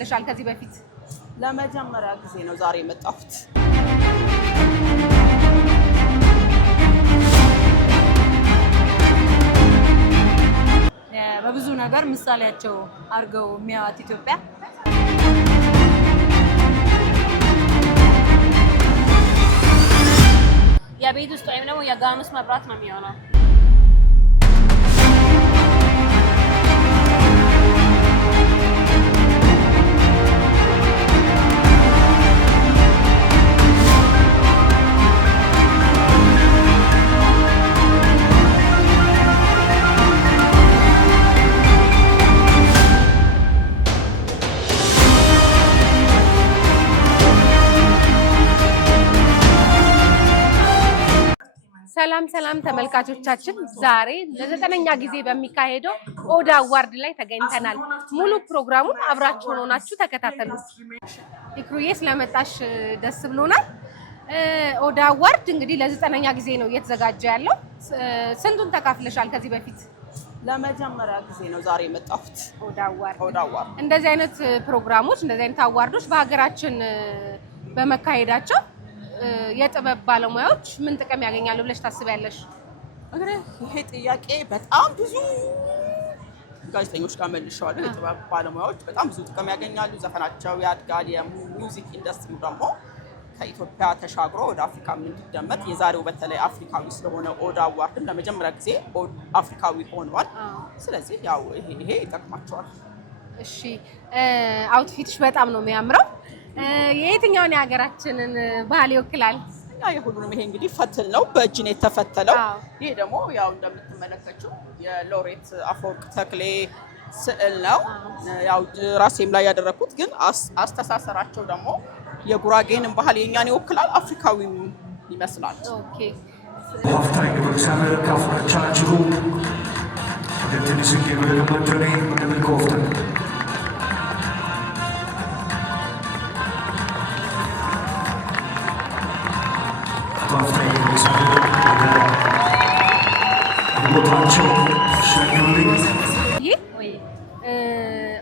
ተካፍለሻል ከዚህ በፊት? ለመጀመሪያ ጊዜ ነው ዛሬ የመጣሁት። በብዙ ነገር ምሳሌያቸው አድርገው የሚያዩት ኢትዮጵያ የቤት ውስጥ ወይም ደግሞ የጋኑስ መብራት ነው የሚሆነው። ሰላም ተመልካቾቻችን፣ ዛሬ ለዘጠነኛ ጊዜ በሚካሄደው ኦዳ አዋርድ ላይ ተገኝተናል። ሙሉ ፕሮግራሙን አብራችሁ ሆናችሁ ተከታተሉ። ኢክሩዬ ስለመጣሽ ደስ ብሎናል። ኦዳ አዋርድ እንግዲህ ለዘጠነኛ ጊዜ ነው እየተዘጋጀ ያለው። ስንቱን ተካፍለሻል ከዚህ በፊት? ለመጀመሪያ ጊዜ ነው ዛሬ የመጣሁት። ኦዳ አዋርድ እንደዚህ አይነት ፕሮግራሞች እንደዚህ አይነት አዋርዶች በሀገራችን በመካሄዳቸው የጥበብ ባለሙያዎች ምን ጥቅም ያገኛሉ ብለሽ ታስቢያለሽ? እንግዲህ ይሄ ጥያቄ በጣም ብዙ ጋዜጠኞች ጋር መልሼዋለሁ። የጥበብ ባለሙያዎች በጣም ብዙ ጥቅም ያገኛሉ፣ ዘፈናቸው ያድጋል። የሙዚክ ኢንዱስትሪ ደግሞ ከኢትዮጵያ ተሻግሮ ወደ አፍሪካ እንዲደመጥ የዛሬው በተለይ አፍሪካዊ ስለሆነ ኦዳ አዋርድም ለመጀመሪያ ጊዜ አፍሪካዊ ሆኗል። ስለዚህ ያው ይሄ ይጠቅማቸዋል። እሺ፣ አውትፊትሽ በጣም ነው የሚያምረው። የየትኛውን የሀገራችንን ባህል ይወክላል? የሁሉንም። ይሄ እንግዲህ ፈትል ነው፣ በእጅ ነው የተፈተለው። ይሄ ደግሞ ያው እንደምትመለከቱት የሎሬት አፈወርቅ ተክሌ ስዕል ነው። ያው ራሴም ላይ ያደረኩት ግን አስተሳሰራቸው ደግሞ የጉራጌንም ባህል የኛን ይወክላል፣ አፍሪካዊም ይመስላል። ኦኬ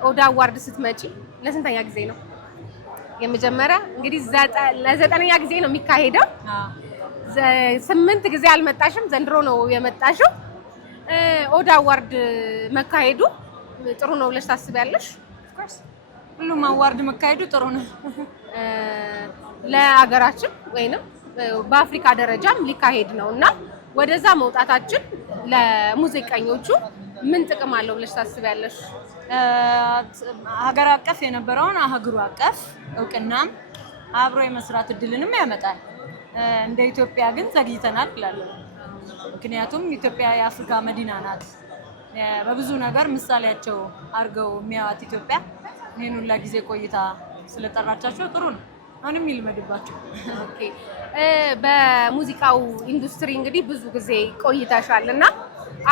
ኦዳ አዋርድ ስትመጪ ለስንተኛ ጊዜ ነው? የመጀመሪያ እንግዲህ ለዘጠነኛ ጊዜ ነው የሚካሄደው። 8 ጊዜ አልመጣሽም፣ ዘንድሮ ነው የመጣሽው። ኦዳ አዋርድ መካሄዱ ጥሩ ነው ብለሽ ታስቢያለሽ? ሁሉም አዋርድ መካሄዱ ጥሩ ነው። ለሀገራችን ወይንም በአፍሪካ ደረጃም ሊካሄድ ነው እና ወደዛ መውጣታችን ለሙዚቀኞቹ ምን ጥቅም አለው ብለሽ ታስቢያለሽ? ሀገር አቀፍ የነበረውን አህጉሩ አቀፍ እውቅናም አብሮ የመስራት እድልንም ያመጣል። እንደ ኢትዮጵያ ግን ዘግይተናል እላለሁ። ምክንያቱም ኢትዮጵያ የአፍሪካ መዲና ናት። በብዙ ነገር ምሳሌያቸው አድርገው የሚያዩት ኢትዮጵያ ይሄን ሁላ ጊዜ ቆይታ ስለጠራቻቸው ጥሩ ነው። አሁንም ይልመድባቸው። ኦኬ፣ በሙዚቃው ኢንዱስትሪ እንግዲህ ብዙ ጊዜ ቆይተሻል እና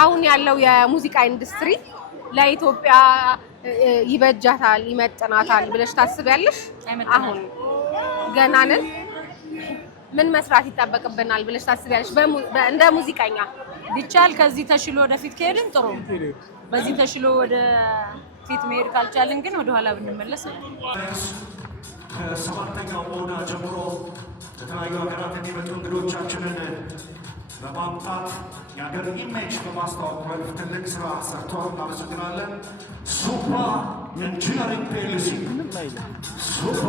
አሁን ያለው የሙዚቃ ኢንዱስትሪ ለኢትዮጵያ ይበጃታል፣ ይመጥናታል ብለሽ ታስቢያለሽ? አሁን ገና ነን። ምን መስራት ይጠበቅብናል ብለሽ ታስቢያለሽ? እንደ ሙዚቀኛ ቢቻል ከዚህ ተሽሎ ወደፊት ከሄድን ጥሩ። በዚህ ተሽሎ ወደ ፊት መሄድ ካልቻልን ግን ወደ ኋላ ብንመለስ ነው። ከሰባተኛው ኦዳ ጀምሮ ከተለያዩ ሀገራት የሚመጡ እንግዶቻችንን በማምጣት የሀገር ኢሜጅ በማስተዋወቅ ረገድ ትልቅ ስራ ሰርተዋል። እናመሰግናለን። ሱፓ ኢንጂነሪንግ ፒኤልሲ ሱፓ።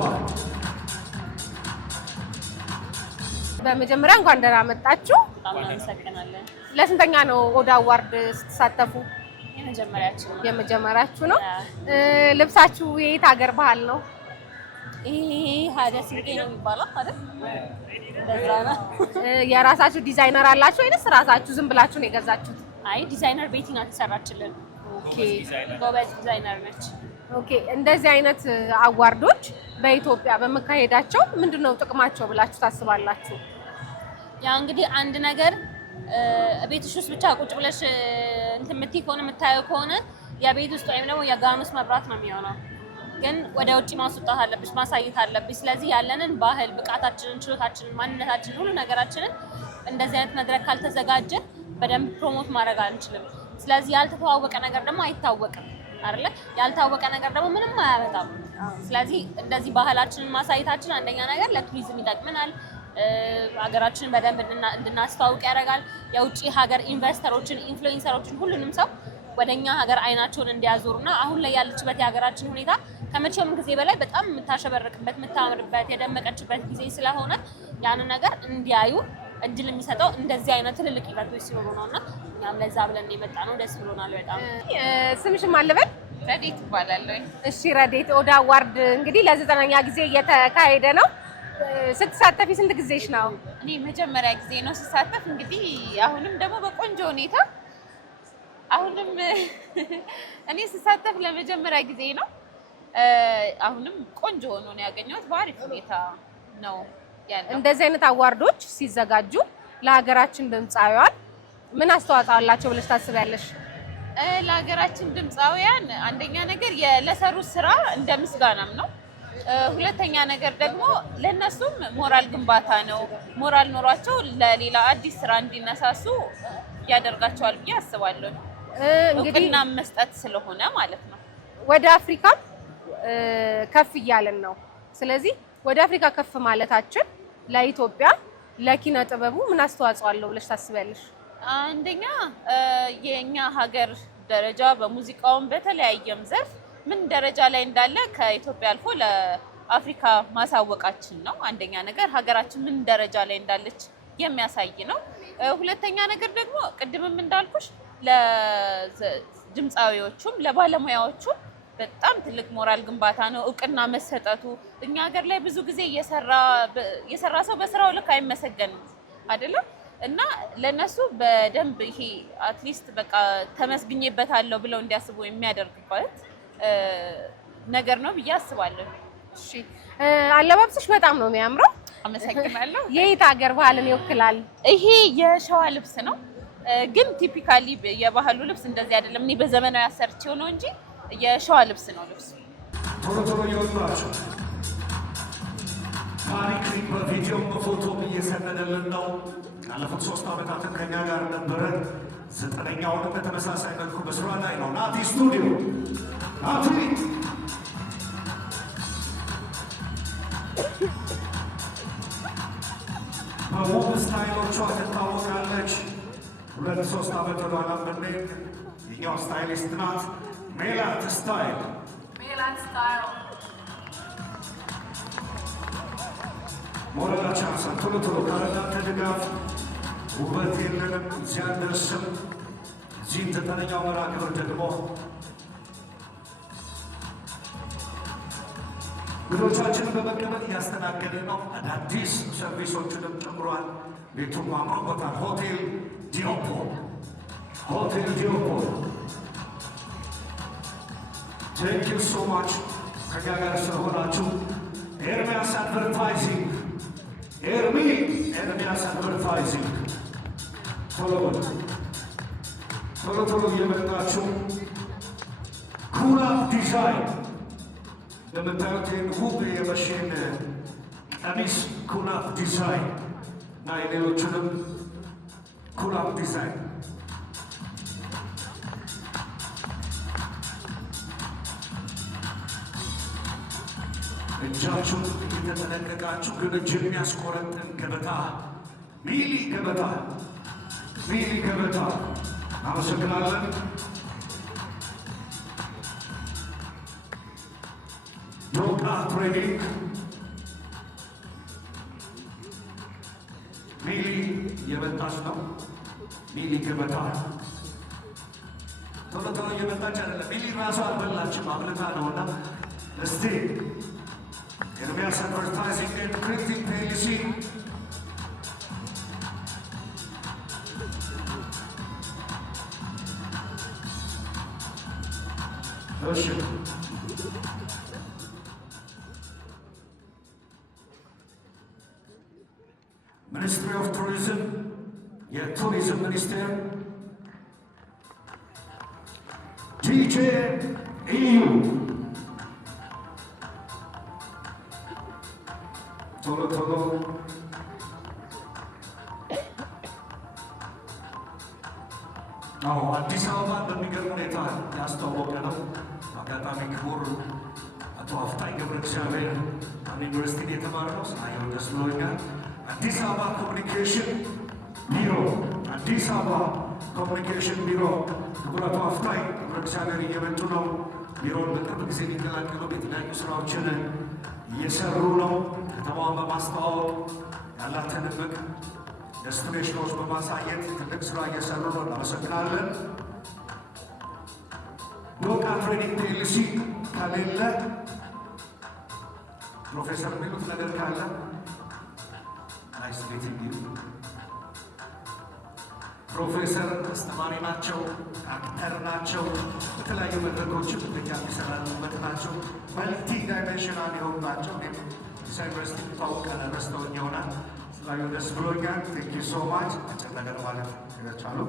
በመጀመሪያ እንኳን ደህና መጣችሁ። እናመሰግናለን። ለስንተኛ ነው ኦዳ አዋርድ ስትሳተፉ? የመጀመሪያችሁ ነው። ልብሳችሁ የየት ሀገር ባህል ነው? ይሄ ሀደ ሲንቄ ነው የሚባለው አይደል? የራሳችሁ ዲዛይነር አላችሁ ወይስ ራሳችሁ ዝም ብላችሁ ነው የገዛችሁት? አይ ዲዛይነር ቤቲ ናት የሰራችልን። ኦኬ፣ ጎበዝ ዲዛይነር ነች። ኦኬ፣ እንደዚህ አይነት አዋርዶች በኢትዮጵያ በመካሄዳቸው ምንድነው ጥቅማቸው ብላችሁ ታስባላችሁ? ያ እንግዲህ አንድ ነገር ቤትሽ ውስጥ ብቻ ቁጭ ብለሽ እንትን የምትይ ከሆነ የምታየው ከሆነ የቤት ውስጥ ወይም ደግሞ የጋኑስ መብራት ነው የሚሆነው። ግን ወደ ውጭ ማስወጣት አለብሽ፣ ማሳየት አለብሽ። ስለዚህ ያለንን ባህል፣ ብቃታችንን፣ ችሎታችንን፣ ማንነታችንን፣ ሁሉ ነገራችንን እንደዚህ አይነት መድረክ ካልተዘጋጀ በደንብ ፕሮሞት ማድረግ አንችልም። ስለዚህ ያልተተዋወቀ ነገር ደግሞ አይታወቅም አይደለ? ያልታወቀ ነገር ደግሞ ምንም አያመጣም። ስለዚህ እንደዚህ ባህላችንን ማሳየታችን አንደኛ ነገር ለቱሪዝም ይጠቅመናል። ሀገራችንን በደንብ እንድናስተዋውቅ ያደርጋል። የውጭ ሀገር ኢንቨስተሮችን፣ ኢንፍሉዌንሰሮችን ሁሉንም ሰው ወደኛ ሀገር አይናቸውን እንዲያዞሩና አሁን ላይ ያለችበት የሀገራችን ሁኔታ ከመቼውም ጊዜ በላይ በጣም የምታሸበርቅበት የምታምርበት የደመቀችበት ጊዜ ስለሆነ ያንን ነገር እንዲያዩ እድል የሚሰጠው እንደዚህ አይነት ትልልቅ ኢቨንቶች ሲኖሩ ነውና እኛም ለዛ ብለን የመጣ ነው። ደስ ብሎናል በጣም። ስምሽም አለበት? ረዴት እባላለሁ። እሺ ረዴት፣ ኦዳ አዋርድ እንግዲህ ለ9ኛ ጊዜ እየተካሄደ ነው። ስትሳተፊ ስንት ጊዜሽ ነው? እኔ መጀመሪያ ጊዜ ነው ስሳተፍ። እንግዲህ አሁንም ደግሞ በቆንጆ ሁኔታ አሁንም እኔ ስሳተፍ ለመጀመሪያ ጊዜ ነው። አሁንም ቆንጆ ሆኖ ነው ያገኘሁት። በአሪፍ ሁኔታ ነው ያለው። እንደዚህ አይነት አዋርዶች ሲዘጋጁ ለሀገራችን ድምፃውያን ምን አስተዋጽኦ አላቸው ብለሽ ታስቢያለሽ? ለሀገራችን ድምፃውያን አንደኛ ነገር ለሰሩት ስራ እንደ ምስጋናም ነው። ሁለተኛ ነገር ደግሞ ለነሱም ሞራል ግንባታ ነው። ሞራል ኖሯቸው ለሌላ አዲስ ስራ እንዲነሳሱ ያደርጋቸዋል ብዬ አስባለሁ። እውቅና መስጠት ስለሆነ ማለት ነው። ወደ አፍሪካም ከፍ እያለን ነው። ስለዚህ ወደ አፍሪካ ከፍ ማለታችን ለኢትዮጵያ ለኪነ ጥበቡ ምን አስተዋጽኦ አለው ብለሽ ታስቢያለሽ? አንደኛ የኛ ሀገር ደረጃ በሙዚቃውም በተለያየም ዘርፍ ምን ደረጃ ላይ እንዳለ ከኢትዮጵያ አልፎ ለአፍሪካ ማሳወቃችን ነው። አንደኛ ነገር ሀገራችን ምን ደረጃ ላይ እንዳለች የሚያሳይ ነው። ሁለተኛ ነገር ደግሞ ቅድምም እንዳልኩሽ ለድምፃዊዎቹም ለባለሙያዎቹም በጣም ትልቅ ሞራል ግንባታ ነው እውቅና መሰጠቱ። እኛ ሀገር ላይ ብዙ ጊዜ የሰራ ሰው በስራው ልክ አይመሰገንም አይደለም እና ለነሱ በደንብ ይሄ አትሊስት በቃ ተመስግኜበታለሁ ብለው እንዲያስቡ የሚያደርግበት ነገር ነው ብዬ አስባለሁ። እሺ አለባበስሽ በጣም ነው የሚያምረው። አመሰግናለሁ። የት ሀገር ባህልን ይወክላል? ይሄ የሸዋ ልብስ ነው፣ ግን ቲፒካሊ የባህሉ ልብስ እንደዚህ አይደለም። እኔ በዘመናዊ አሰርቼው ነው እንጂ የሸዋ ልብስ ነው ልብሱ። ቶሎ ቶሎ እየወጣችሁ ታሪክ በቪዲዮም በፎቶም እየሰነደልን ነው። ያለፉት 3 ዓመታትን ከኛ ጋር ነበረ። 9ኛውንም በተመሳሳይ መልኩ በስራ ላይ ነው። ናቲ ስቱዲዮ ናቲ በሞድ ስታይሎቿ ትታወቃለች። 2-3 ዓመት ወደኋላ ብንሄድ የኛው ስታይሊስት ናት። ሜላት ስታይል ሞራላች አንሳ ቶሎ ቶሎ ካለናንተ ድጋፍ ውበት የለንም፣ እዚያ አንደርስም። እዚህም 9ኛው መርሃ ግብር ደግሞ እንግዶቻችንን በመቀበል እያስተናገድን ነው። አዳዲስ ሰርቪሶችንም ጨምሯል። ቤቱም አምሮበታል። ሆቴል ዲዮፖ ቴንክ ዩ ሶ ማች ከኛ ጋር ስለሆናችሁ። ኤርሚያስ አድቨርታይዚንግ ኤርሚያስ አድቨርታይዚንግ ቶሎ እየመጣችሁ ኩራብ ዲዛይን እንደምታዩት ይህን ውብ የመሽን ቀሚስ ኩራብ ዲዛይን እና የሌሎቹንም ኩራብ ዲዛይን እጃችሁን እየተጠነቀቃችሁ ግን እጅ የሚያስቆረጥን ገበታ ሚሊ ገበታ አመሰግናለን። ዶቃ ትሬኒንግ ሚሊ እየመጣች ነው። ሚሊ ገበታ ቶሎ እየመጣች አይደለም። ሚሊ ራሷ አልበላችም አብልታ ነውና እስቲ ኤርሚያስ አድቨርታይዚንግ ኤንድ ፕሪንቲንግ ፒኤልሲ እሺ ሚኒስትሪ ኦፍ ቱሪዝም የቱሪዝም ሚኒስቴር ዲጄ ኢዩ ቶሎ አዲስ አበባ በሚገርም ሁኔታ ያስተዋወቀ ነው። አጋጣሚ ክቡር አቶ አፍታይ ገብረ እግዚአብሔር ዩኒቨርሲቲ የተማረው ስናየው ደስ ብሎኛል። አዲስ አበባ ኮሚኒኬሽን ቢሮ ኮሚኒኬሽን ቢሮ ክቡር አቶ አፍታይ ገብረ እግዚአብሔር እየመጡ ነው። ቢሮውን በቅርብ ጊዜ ሊቀላቀሉ የተለያዩ ስራዎችን እየሰሩ ነው። ከተማዋን በማስተዋወቅ ያላትን እምቅ ዴስቲኔሽኖች በማሳየት ትልቅ ስራ እየሰሩ ነው። እናመሰግናለን። ዶቃ ትሬኒንግ ፒኤልሲ ከሌለ ፕሮፌሰር የሚሉት ነገር ካለ ናይስ ሚቲንግ ዩ። ፕሮፌሰር አስተማሪ ናቸው፣ አክተር ናቸው። በተለያዩ መድረኮችም እኛ የሚሰራበት ናቸው። መልቲ ዳይሜንሽናል የሆኑ ናቸው። አዲስ ዩኒቨርሲቲ ታወቀ ረስተውኝ ይሆናል። ስላዩ ደስ ብሎኛል። ቴንክ ዩ ሶ ማች። አጭር ነገር ማለት ይቻሉ